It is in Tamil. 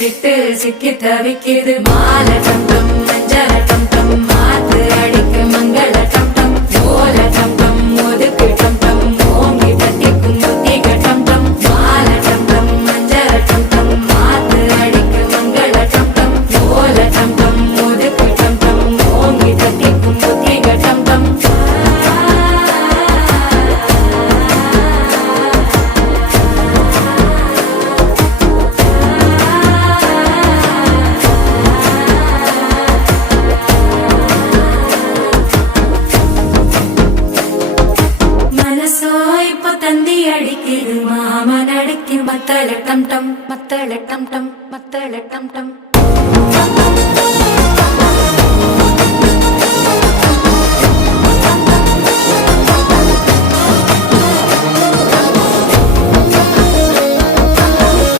விட்டு சிக்கி தவிக்குது மாலை டம் டம் மஞ்சள டம் டம் மாத்து அடிக்கு மங்கள டம் டம் ஓல டம் டம் ஒதுக்கு டம் டம் ஓங்கி தட்டிக்கும் புத்திக டம் டம் மாலை டம் டம் மஞ்சள டம் டம் மாத்து அடிக்கு மங்கள டம் டம் ஓல டம் டம் ஒதுக்கு டம் டம் ஓங்கி தட்டிக்கும் புத்திக டம் டம் தந்தி அடிக்குது மாமன் அடிக்கு மத்தள டம் டம் மத்தள டம் டம் மத்தள டம் டம்